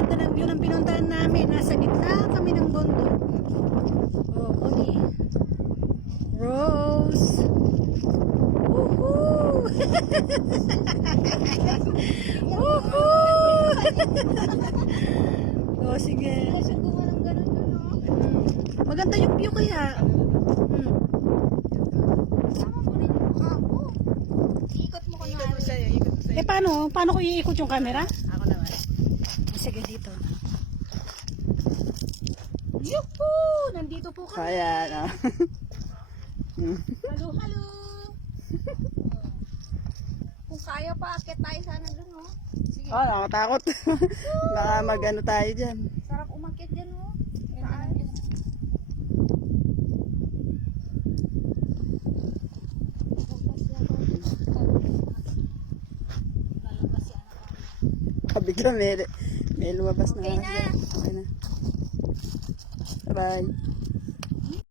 Ganda ng view ng pinuntahan namin. Nasa gitna kami ng bundok. Oh, Connie. Rose. Woohoo! Woohoo! Oh, sige. Maganda yung view kaya. Ikot mo ko na. Ikot mo sa'yo. Eh, paano ko iikot yung camera? Ako naman. Sige, dito. Yuhuu! Nandito po kami. Ayan, oh. Halo, halo. Kung kaya pa, akit tayo sana dun, no? Sige. Oh, nakatakot. Baka mag-ano tayo dyan. Sarap umakit dyan, no? Saan? Kabigla may lumabas na. Okay na. Okay na. Bye-bye.